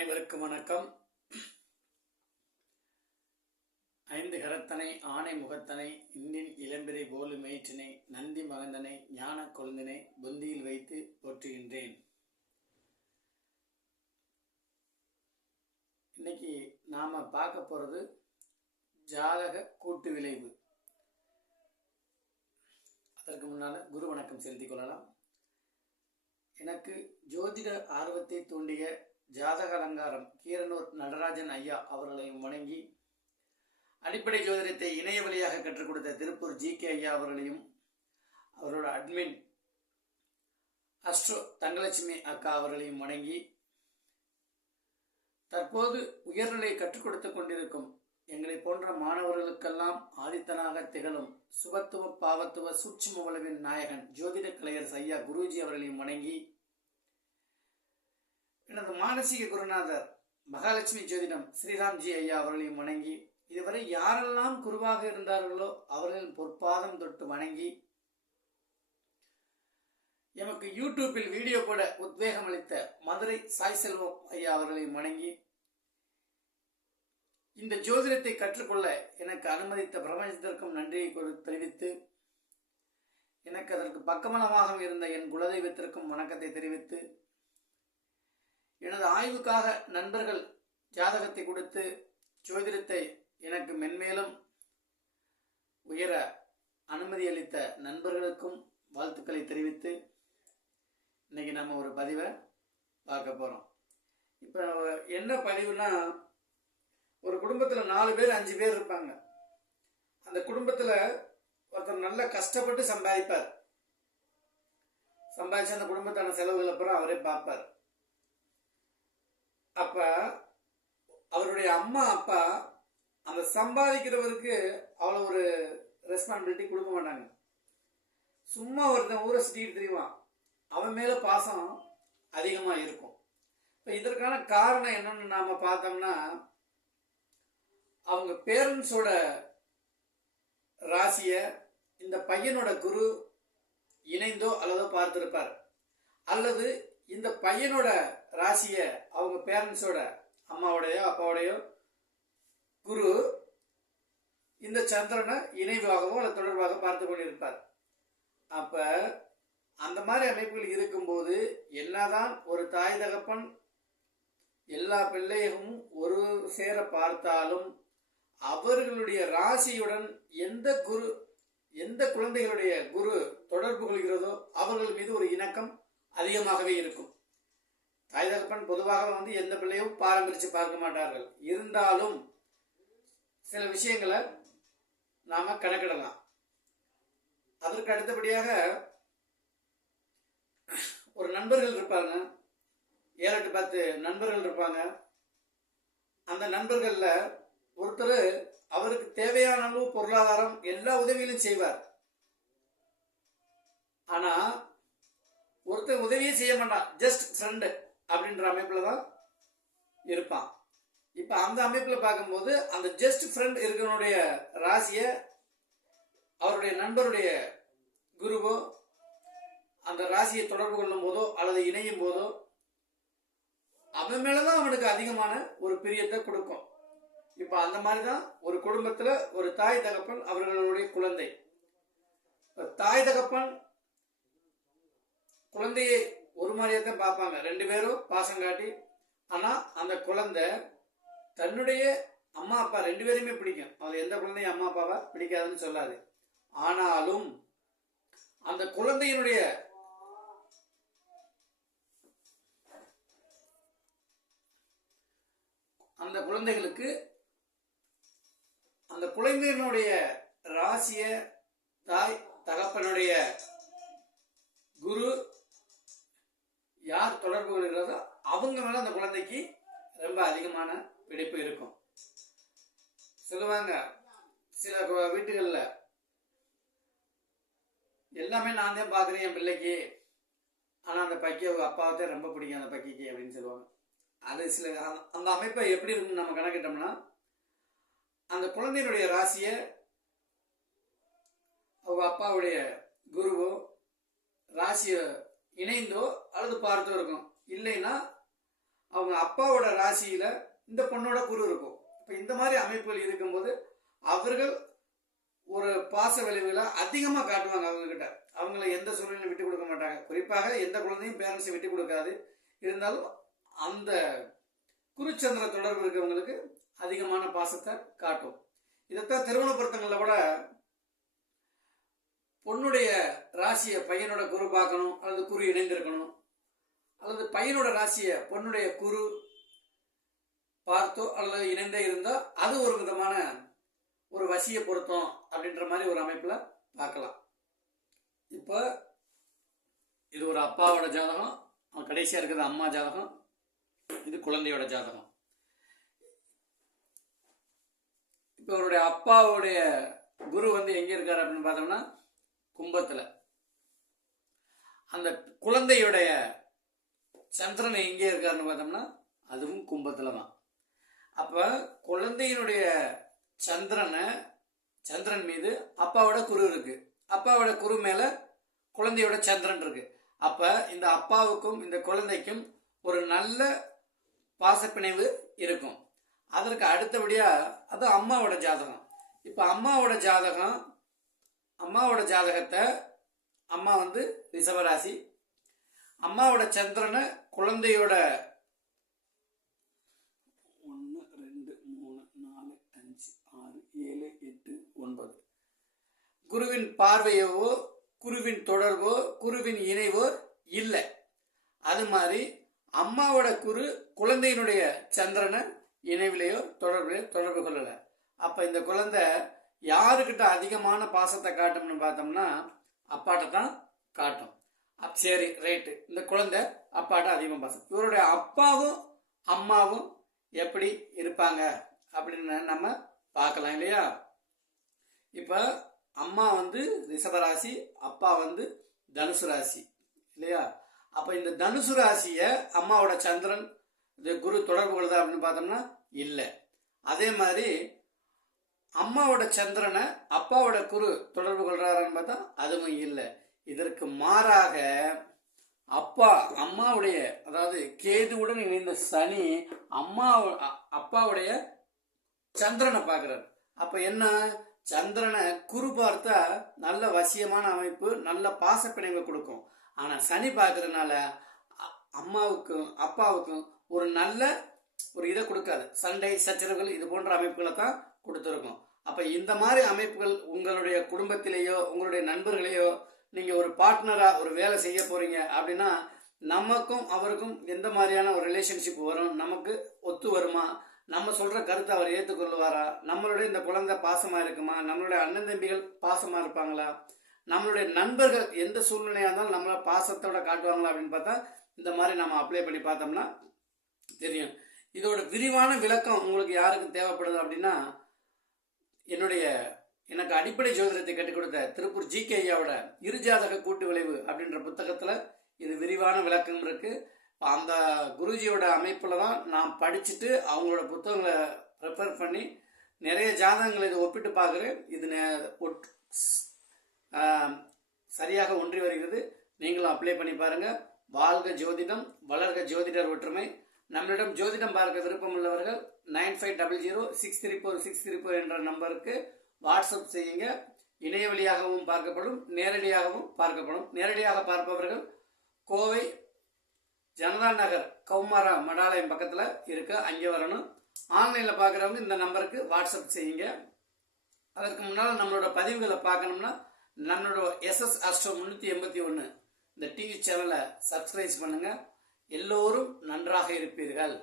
அனைவருக்கும் வணக்கம். ஐந்து கரத்தனை ஆணை முகத்தனை இன்னின் இளம்பிரை போலு மேய்ச்சினை நந்தி மகந்தனை ஞான கொழுந்தினை புந்தியில் வைத்து போற்றுகின்றேன். இன்னைக்கு நாம பார்க்க போறது ஜாதக கூட்டு விளைவு. அதற்கு முன்னால குரு வணக்கம் செலுத்திக் கொள்ளலாம். எனக்கு ஜோதிட ஆர்வத்தை தூண்டிய ஜாதக அலங்காரம். கீரனூர் நடராஜன் ஐயா அவர்களையும் வணங்கி அடிப்படை ஜோதிடத்தை இணைய வழியாக கற்றுக் கொடுத்த திருப்பூர் ஜி கே ஐயா அவர்களையும் அவரோட அட்மின் அஸ்ட்ரோ தங்கலட்சுமி அக்கா அவர்களையும் வணங்கி தற்போது உயர்நிலை கற்றுக் கொடுத்துக் கொண்டிருக்கும் எங்களை போன்ற மாணவர்களுக்கெல்லாம் ஆதித்தனாக திகழும் சுபத்துவ பாவத்துவ சூட்சும உளவின் நாயகன் ஜோதிட கலையரசு ஐயா குருஜி அவர்களையும் வணங்கி எனது மானசீக குருநாதர் மகாலட்சுமி ஜோதிடம் ஸ்ரீராம்ஜி ஐயா அவர்களையும் வணங்கி இதுவரை யாரெல்லாம் குருவாக இருந்தார்களோ அவர்களின் பொற்பாதம் தொட்டு வணங்கி எமக்கு யூடியூப்பில் வீடியோ போட உத்வேகம் அளித்த மதுரை சாய் செல்வம் ஐயா அவர்களையும் வணங்கி இந்த ஜோதிடத்தை கற்றுக்கொள்ள எனக்கு அனுமதித்த பிரபஞ்சத்திற்கும் நன்றியை தெரிவித்து எனக்கு அதற்கு பக்கமலமாக இருந்த என் குலதெய்வத்திற்கும் வணக்கத்தை தெரிவித்து எனது ஆய்வுக்காக நண்பர்கள் ஜாதகத்தை கொடுத்து ஜோதிடத்தை எனக்கு மென்மேலும் உயர அனுமதி அளித்த நண்பர்களுக்கும் வாழ்த்துக்களை தெரிவித்து இன்னைக்கு நம்ம ஒரு பதிவை பார்க்க போகிறோம் இப்போ என்ன பதிவுனா ஒரு குடும்பத்தில் நாலு பேர் அஞ்சு பேர் இருப்பாங்க. அந்த குடும்பத்தில் ஒருத்தர் நல்லா கஷ்டப்பட்டு சம்பாதிப்பார். சம்பாதிச்சு அந்த குடும்பத்தான செலவுகள் அப்புறம் அவரே பார்ப்பார். அப்ப அவருடைய அம்மா அப்பா அந்த சம்பாதிக்கிறவருக்கு அவ்வளோ ஒரு ரெஸ்பான்சிபிலிட்டி கொடுக்க மாட்டாங்க. சும்மா ஒருத்தன் ஊரை சுட்டிட்டு தெரியுவான் அவன் மேல பாசம் அதிகமா இருக்கும். இப்போ இதற்கான காரணம் என்னன்னு நாம பார்த்தோம்னா அவங்க பேரண்ட்ஸோட ராசிய இந்த பையனோட குரு இணைந்தோ அல்லதோ பார்த்திருப்பார். அல்லது இந்த பையனோட ராசியை அவங்க பேரண்ட்ஸோட அம்மாவோடையோ அப்பாவோடையோ குரு இந்த சந்திரனை இணைவாகவோ அல்லது தொடர்பாக பார்த்து கொண்டிருப்பார். அப்ப அந்த மாதிரி அமைப்புகள் இருக்கும்போது என்னதான் ஒரு தாய் தகப்பன் எல்லா பிள்ளையும் ஒரு சேர பார்த்தாலும் அவர்களுடைய ராசியுடன் எந்த குரு எந்த குழந்தைகளுடைய குரு தொடர்பு கொள்கிறதோ அவர்கள் மீது ஒரு இணக்கம் அதிகமாகவே இருக்கும். தாய் தகப்பன் பொதுவாக வந்து எந்த பிள்ளையும் பாரம்பரிச்சு பார்க்க மாட்டார்கள். இருந்தாலும் சில விஷயங்களை நாம கணக்கிடலாம். அதற்கு அடுத்தபடியாக ஒரு நண்பர்கள் இருப்பாங்க. ஏழு எட்டு பத்து நண்பர்கள் இருப்பாங்க. அந்த நண்பர்களில் ஒருத்தர் அவருக்கு தேவையான அளவு பொருளாதாரம் எல்லா உதவியிலும் செய்வார். ஆனா ஒருத்தர் உதவியே செய்ய மாட்டான். ஜஸ்ட் ஃப்ரெண்டு அப்படின்ற அமைப்புல தான் இருப்பான். இப்ப அந்த அமைப்புல பார்க்கும்போது அந்த ஜஸ்ட் ஃப்ரெண்ட் இருக்கிறவனுடைய ராசிய அவருடைய நண்பருடைய குருவோ அந்த ராசியை தொடர்பு கொள்ளும் போதோ அல்லது இணையும் போதோ அவன் மேலதான் அவனுக்கு அதிகமான ஒரு பிரியத்தை கொடுக்கும். இப்ப அந்த மாதிரி தான் ஒரு குடும்பத்துல ஒரு தாய் தகப்பன் அவர்களுடைய குழந்தை. தாய் தகப்பன் குழந்தையை ஒரு மாதிரியே தான் பார்ப்பாங்க. ரெண்டு பேரும் பாசம் காட்டி ஆனா அந்த குழந்தை தன்னுடைய அம்மா அப்பா ரெண்டு பேரையுமே பிடிக்கும். அது எந்த குழந்தையும் அம்மா அப்பாவா பிடிக்காதுன்னு சொல்லாது. ஆனாலும் அந்த குழந்தையினுடைய அந்த குழந்தைகளுக்கு அந்த குழந்தையினுடைய ராசிய தாய் தகப்பனுடைய அதனால அந்த குழந்தைக்கு ரொம்ப அதிகமான பிடிப்பு இருக்கும். சொல்லுவாங்க சில வீட்டுகளில் வீட்டுகள்ல எல்லாமே நான் தான் பார்க்குறேன் என் பிள்ளைக்கு. ஆனால் அந்த பக்கி அவங்க அப்பாவை தான் ரொம்ப பிடிக்கும் அந்த பக்கிக்கு அப்படின்னு சொல்லுவாங்க. அது சில அந்த- அந்த அமைப்பை எப்படி இருக்குன்னு நம்ம கணக்கிட்டோம்னா அந்த குழந்தையினுடைய ராசியை அவங்க அப்பாவுடைய குருவோ ராசியை இணைந்தோ அல்லது பார்த்தோ இருக்கும். இல்லைன்னா அவங்க அப்பாவோட ராசியில இந்த பொண்ணோட குரு இருக்கும். இப்போ இந்த மாதிரி அமைப்புகள் இருக்கும்போது அவர்கள் ஒரு பாச விளைவுகளை அதிகமாக காட்டுவாங்க அவங்கக்கிட்ட அவங்கள எந்த சூழ்நிலையும் விட்டு கொடுக்க மாட்டாங்க. குறிப்பாக எந்த குழந்தையும் பேரண்ட்ஸை விட்டு கொடுக்காது. இருந்தாலும் அந்த குருச்சந்திர தொடர்பு இருக்கிறவங்களுக்கு அதிகமான பாசத்தை காட்டும். இதைத்தான் திருமண பொருத்தங்களில் கூட பொண்ணுடைய ராசியை பையனோட குரு பார்க்கணும் அல்லது குரு இணைந்திருக்கணும். அல்லது பையனோட ராசியை பொண்ணுடைய குரு பார்த்தோ அல்லது இணைந்தே இருந்தோ அது ஒரு விதமான ஒரு வசிய பொருத்தம் அப்படின்ற மாதிரி ஒரு அமைப்பில் பார்க்கலாம். இப்போ இது ஒரு அப்பாவோட ஜாதகம் அவன் கடைசியாக இருக்கிறது அம்மா ஜாதகம் இது குழந்தையோட ஜாதகம். இப்போ அவருடைய அப்பாவுடைய குரு வந்து எங்கே இருக்கார் அப்படின்னு பார்த்தோம்னா கும்பத்தில். அந்த குழந்தையுடைய சந்திரன் எங்கே இருக்காருன்னு பார்த்தோம்னா அதுவும் கும்பத்தில் தான் அப்போ குழந்தையினுடைய சந்திரனை சந்திரன் மீது அப்பாவோட குரு இருக்கு. அப்பாவோட குரு மேலே குழந்தையோட சந்திரன் இருக்கு. அப்போ இந்த அப்பாவுக்கும் இந்த குழந்தைக்கும் ஒரு நல்ல பாசப்பிணைவு இருக்கும். அதற்கு அடுத்தபடியாக அது அம்மாவோட ஜாதகம். இப்போ அம்மாவோட ஜாதகம் அம்மாவோட ஜாதகத்தை அம்மா வந்து ரிஷபராசி அம்மாவோட சந்திரனை குழந்தையோட ஒன்று ரெண்டு மூணு நாலு அஞ்சு ஆறு ஏழு எட்டு ஒன்பது. குருவின் பார்வையவோ குருவின் தொடர்போ குருவின் இணைவோ இல்லை. அது மாதிரி அம்மாவோட குரு குழந்தையினுடைய சந்திரனை இணைவிலையோ தொடர்புலையோ தொடர்பு கொள்ளலை. அப்போ இந்த குழந்தை யாருக்கிட்ட அதிகமான பாசத்தை காட்டும்னு பார்த்தோம்னா அப்பாட்ட தான் காட்டும். சரி ரைட்டு. இந்த குழந்தை அப்பாட்ட அதிகமாக பாசம் இவருடைய அப்பாவும் அம்மாவும் எப்படி இருப்பாங்க அப்படின்னு நம்ம பார்க்கலாம் இல்லையா? இப்போ அம்மா வந்து ரிஷபராசி அப்பா வந்து தனுசு ராசி இல்லையா? அப்போ இந்த தனுசு ராசியை அம்மாவோட சந்திரன் இது குரு தொடர்பு கொள்ளுதா அப்படின்னு பார்த்தோம்னா இல்லை. அதே மாதிரி அம்மாவோட சந்திரனை அப்பாவோட குரு தொடர்பு கொள்கிறாருன்னு பார்த்தா அதுவும் இல்லை. இதற்கு மாறாக அப்பா அம்மாவுடைய அதாவது கேதுவுடன் இணைந்த சனி அம்மா அப்பாவுடைய சந்திரனை பார்க்கிறார். அப்ப என்ன? சந்திரனை குரு பார்த்தா நல்ல வசியமான அமைப்பு நல்ல பாசப்பிணைவை கொடுக்கும். ஆனா சனி பார்க்கறதுனால அம்மாவுக்கும் அப்பாவுக்கும் ஒரு நல்ல ஒரு இதை கொடுக்காது. சண்டை சச்சரவுகள் இது போன்ற அமைப்புகளை தான் கொடுத்துருக்கும். அப்ப இந்த மாதிரி அமைப்புகள் உங்களுடைய குடும்பத்திலேயோ உங்களுடைய நண்பர்களையோ நீங்க ஒரு பார்ட்னரா ஒரு வேலை செய்ய போறீங்க அப்படின்னா நமக்கும் அவருக்கும் எந்த மாதிரியான ஒரு ரிலேஷன்ஷிப் வரும்? நமக்கு ஒத்து வருமா? நம்ம சொல்ற கருத்தை அவர் ஏற்றுக்கொள்வாரா நம்மளுடைய இந்த குழந்தை பாசமா இருக்குமா? நம்மளுடைய அண்ணன் தம்பிகள் பாசமா இருப்பாங்களா? நம்மளுடைய நண்பர்கள் எந்த சூழ்நிலையா இருந்தாலும் நம்மள பாசத்தோட காட்டுவாங்களா அப்படின்னு பார்த்தா இந்த மாதிரி நம்ம அப்ளை பண்ணி பார்த்தோம்னா தெரியும். இதோட விரிவான விளக்கம் உங்களுக்கு யாருக்கு தேவைப்படுது அப்படின்னா என்னுடைய எனக்கு அடிப்படை ஜோதிடத்தை கற்றுக் கொடுத்த திருப்பூர் ஜி கே ஐயாவோட இருஜாதக கூட்டு விளைவு அப்படின்ற புத்தகத்துல இது விரிவான விளக்கம் இருக்கு. அந்த குருஜியோட அமைப்புல தான் நான் படிச்சுட்டு அவங்களோட புத்தகங்களை ப்ரிப்பேர் பண்ணி நிறைய ஜாதகங்களை இதை ஒப்பிட்டு பார்க்குறேன். இது நே- சரியாக ஒன்றி வருகிறது. நீங்களும் அப்ளை பண்ணி பாருங்க. வாழ்க ஜோதிடம் வளர்க ஜோதிடர் ஒற்றுமை. நம்மளிடம் ஜோதிடம் பார்க்க விருப்பம் உள்ளவர்கள் nine five double zero six three four six three four என்ற நம்பருக்கு வாட்ஸ்அப் செய்யுங்க. இணைய வழியாகவும் பார்க்கப்படும் நேரடியாகவும் பார்க்கப்படும். நேரடியாக பார்ப்பவர்கள் கோவை ஜனதா நகர் கௌமாரா மடாலயம் பக்கத்தில் இருக்கு அங்கே வரணும். ஆன்லைனில் பார்க்குறவங்க இந்த நம்பருக்கு வாட்ஸ்அப் செய்யுங்க. அதற்கு முன்னால் நம்மளோட பதிவுகளை பார்க்கணும்னா நம்மளோட எஸ்எஸ் அஸ்டோ முந்நூற்றி எண்பத்தி ஒன்று இந்த டிவி சேனலை சப்ஸ்கிரைப் பண்ணுங்கள் எல்லோரும் நன்றாக இருப்பீர்கள்.